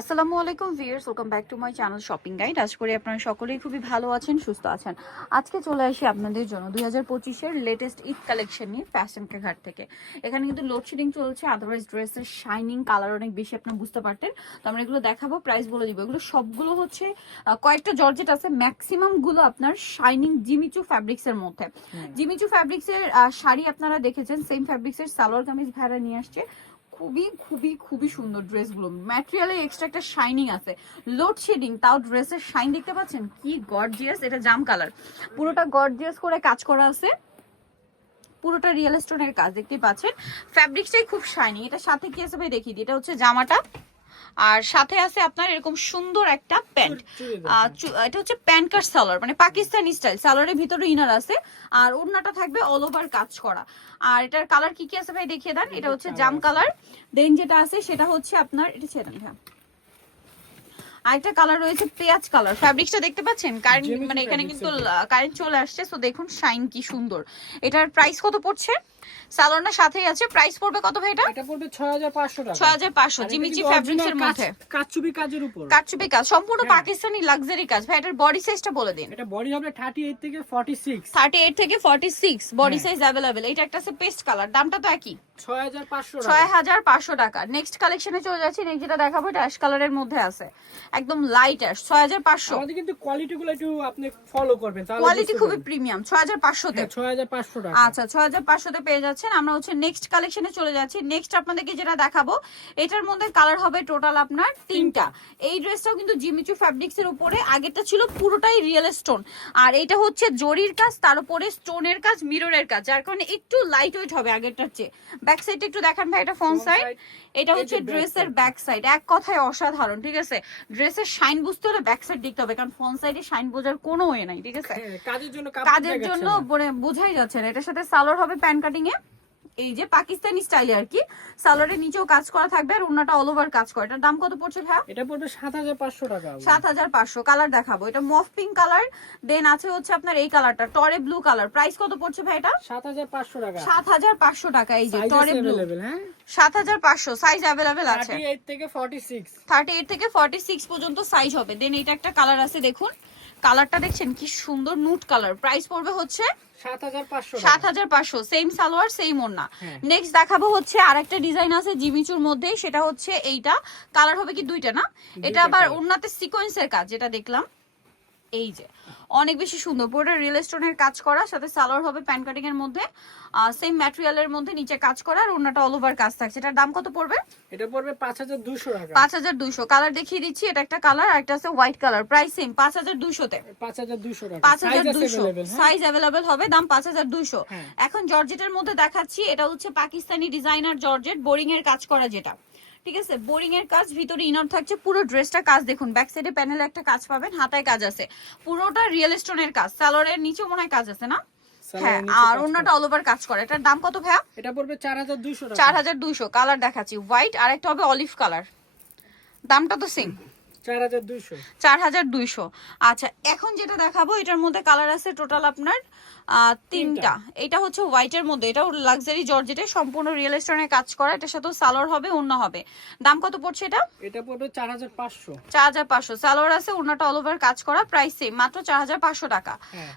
আসসালামু আলাইকুম viewers, welcome back to my channel shopping guide. আশা করি আপনারা সকলেই খুবই ভালো আছেন, সুস্থ আছেন। আজকে চলে আসি আপনাদের জন্য 2025-এর লেটেস্ট ঈদ কালেকশন নিয়ে ফ্যাশন কে ঘাট থেকে। এখানে কিন্তু লোডশেডিং চলছে, আদারওয়াইজ ড্রেসের শাইনিং কালার অনেক বেশি আপনারা বুঝতে পারতেন। তো আমরা এগুলো দেখাবো, প্রাইস বলে দিব। এগুলো সবগুলো হচ্ছে কয়েকটা জর্জেট আছে, ম্যাক্সিমাম গুলো আপনার শাইনিং জিমিচু ফ্যাব্রিক্স এর মধ্যে। জিমিচু ফ্যাব্রিক্স এর শাড়ি আপনারা দেখেছেন, সেম ফ্যাব্রিক্স এর সালোয়ার কামিজ ভাড়া নিয়ে আসছে। খুবই খুবই খুবই সুন্দর ড্রেসগুলো, ম্যাটেরিয়ালে এক্সট্রা একটা শাইনিং আছে, লোডশেডিং, তাও ড্রেসের শাইন দেখতে পাচ্ছেন কি গর্জিয়াস। এটা জাম কালার, পুরোটা গর্জিয়াস করে কাজ করা আছে, পুরোটা রিয়েল স্টোনের কাজ দেখতে পাচ্ছেন। ফ্যাব্রিক্সটাই খুব শাইনি। এটা সাথে কি আছে ভাই দেখিয়ে দিই। এটা হচ্ছে জামাটা, আর সাথে আছে আপনার এরকম সুন্দর একটা প্যান্ট। এটা হচ্ছে প্যান্ট কাট সালোয়ার, মানে পাকিস্তানি স্টাইল। সালোয়ারের ভিতরে ইনার আছে, আর ওড়নাটা থাকবে অল ওভার কাজ করা। আর এটার কালার কি কি আছে ভাই দেখিয়ে দেন। এটা হচ্ছে জাম কালার, দেন যেটা আছে সেটা হচ্ছে আপনার এটা ছেড়ে দেন। হ্যাঁ, আরেকটা কালার রয়েছে পেঁয়াজ কালার। ফ্যাব্রিক্সটা দেখতে পাচ্ছেন, কারেন্ট মানে এখানে কিন্তু কারেন্ট চলে আসছে, সো দেখুন শাইন কি সুন্দর। এটার প্রাইস কত পড়ছে? সালোয়ারের সাথেই আছে। প্রাইস পড়বে কত ভাই? এটা পড়বে 6500 টাকা। 6500 জিমিচি ফ্যাব্রিক্স এর মধ্যে, কাচচুপি কাজের উপর, কাচচুপি কাজ, সম্পূর্ণ পাকিস্তানি লাক্সারি কাজ। ভাই এটার বডি সাইজটা বলে দিন। এটা বডি হবে 38 থেকে 46। 38 থেকে 46 বডি সাইজ अवेलेबल। এটা একটা আছে পেস্ট কালার, দামটা তো একই, 6500 টাকা। 6500 টাকা। নেক্সট কালেকশনে চলে যাচ্ছি। নেক্সট যেটা দেখাবো এটা অ্যাশ কালারের মধ্যে আছে, একদম লাইট অ্যাশ। 6500। আমাদের কিন্তু কোয়ালিটিগুলো একটু আপনি ফলো করবেন, তাহলে কোয়ালিটি খুবই প্রিমিয়াম। 6500 তে, 6500 টাকা। আচ্ছা 6500 তে পেয়ে যাচ্ছেন। আমরা হচ্ছে নেক্সট কালেকশনে চলে যাচ্ছি। নেক্সট আপনাদেরকে যেটা দেখাবো, এটার মধ্যে কালার হবে টোটাল আপনার তিনটা। এই ড্রেসটাও কিন্তু জিমিচু ফ্যাব্রিক্স এর উপরে, আগেরটা ছিল পুরোটাই রিয়েল স্টোন, আর এটা হচ্ছে জরির কাজ, তার উপরে স্টোনের কাজ, মিররের কাজ, যার কারণে একটু লাইট ওয়েট হবে আগেরটার চেয়ে। ব্যাক সাইডটা একটু দেখান ভাই, এটা ফ্রন্ট সাইড, এটা হচ্ছে ড্রেসের ব্যাক সাইড। এক কথায় অসাধারণ, ঠিক আছে। ড্রেসের শাইন বুঝতে হলে ব্যাক সাইড দেখতে হবে, কারণ ফ্রন্ট সাইডে শাইন বোঝার কোনো ওয়ে নাই, ঠিক আছে। কাজের জন্য বোঝাই যাচ্ছে না। এটার সাথে সালোয়ার হবে প্যান কাটিং এ, এই যে পাকিস্তানি স্টাইলে আর কি। সালোয়ারের নিচেও কাজ করা থাকবে, আর ওন্নাটা অল ওভার কাজ করা। এটার দাম কত পড়ছে ভাই? এটা পড়বে 7500 টাকা। 7500। কালার দেখাবো, এটা মফ পিঙ্ক কালার, দেন আছে হচ্ছে আপনার এই কালারটা টরে ব্লু কালার। প্রাইস কত পড়ছে ভাই এটা? 7500 টাকা। 7500 টাকা। এই যে টরে ব্লু, হ্যাঁ 7500। সাইজ अवेलेबल আছে 38 থেকে 46। 38 থেকে 46 পর্যন্ত সাইজ হবে। দেন এটা একটা কালার আছে, দেখুন কালারটা দেখছেন কি সুন্দর, নুট কালার। প্রাইস পড়বে হচ্ছে 7500 টাকা। 7500। সেম সালোয়ার সেম ওড়না। নেক্সট দেখাবো হচ্ছে আরেকটা ডিজাইন আছে জিমিচুর মধ্যে, সেটা হচ্ছে এইটা। কালার হবে কি দুইটা না, এটা আবার ওড়নাতে সিকোয়েন্সের কাজ, যেটা দেখলাম এই যে অনেক বেশি সুন্দর। পুরোটা রিয়েল স্টোনের কাজ করা, সাথে সালোয়ার হবে প্যান কাটিং এর মধ্যে, সেম ম্যাটেরিয়ালের মধ্যে নিচে কাজ করা, আর ওড়নাটা অল ওভার কাজ থাকছে। এটার দাম কত পড়বে? এটা পড়বে 5200 টাকা। 5200। কালার দেখিয়ে দিচ্ছি, এটা একটা কালার, আর একটা আছে হোয়াইট কালার। প্রাইস সেম 5200 তে। 5200 টাকা। 5200 সাইজ अवेलेबल হবে, দাম 5200। এখন জর্জেটের মধ্যে দেখাচ্ছি, এটা হচ্ছে পাকিস্তানি ডিজাইনার জর্জেট, বোরিং এর কাজ করা, যেটা ঠিক আছে। বোরিং এর কাজ, ভিতরে ইনার থাকছে, পুরো ড্রেসটা কাজ দেখুন। ব্যাক সাইডে প্যানেলে একটা কাজ পাবেন, হাতায় কাজ আছে, পুরোটা রিয়েল স্টোনের কাজ। সালোয়ারের নিচে মনে হয় কাজ আছে না? হ্যাঁ, আর ওন্নাটা অল ওভার কাজ করে। এটার দাম কত ভাইয়া? এটা পড়বে 4200 টাকা। 4200। কালার দেখাচ্ছি হোয়াইট, আর একটা হবে অলিভ কালার। দামটা তো সেম, 4200। 4200। আচ্ছা, এখন যেটা দেখাবো এটার মধ্যে কালার আছে টোটাল আপনার তিনটা। এটা হচ্ছে হোয়াইটের মধ্যে, এটাও লাক্সারি জর্জেটে, সম্পূর্ণ রিয়েল স্টোনের কাজ করা। এটার সাথে সালোয়ার হবে, ওড়না হবে। দাম কত পড়ছে এটা? এটা পড়বে 4500। 4500। সালোয়ার আছে, ওড়নাটা অল ওভার কাজ করা। প্রাইস সেম, মাত্র 4500 টাকা।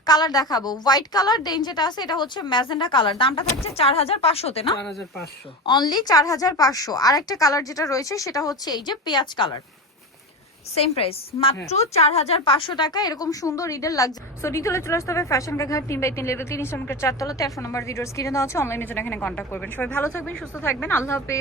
কালার দেখাবো হোয়াইট কালার, দেন যেটা আছে এটা হচ্ছে ম্যাজেন্ডা কালার। দামটা থাকছে 4500 তে না, 4500 অনলি 4500। আরেকটা কালার যেটা রয়েছে সেটা হচ্ছে এই যে পেঁয়াজ কালার, সেম প্রাইস, মাত্র 4500 টাকা। এরকম সুন্দর ঈদের লাগছে। সো ডিটেলে চলে আসতে হবে ফ্যাশন কা ঘাট 3/3 লেভেল 3 ইসলামকের 4 তলাতে। আর ফোন নাম্বার ভিডিওস কিনে দেওয়া আছে, অনলাইনে জন্য এখানে কন্ট্যাক্ট করবেন। সবাই ভালো থাকবেন, সুস্থ থাকবেন, আল্লাহ হাফেজ।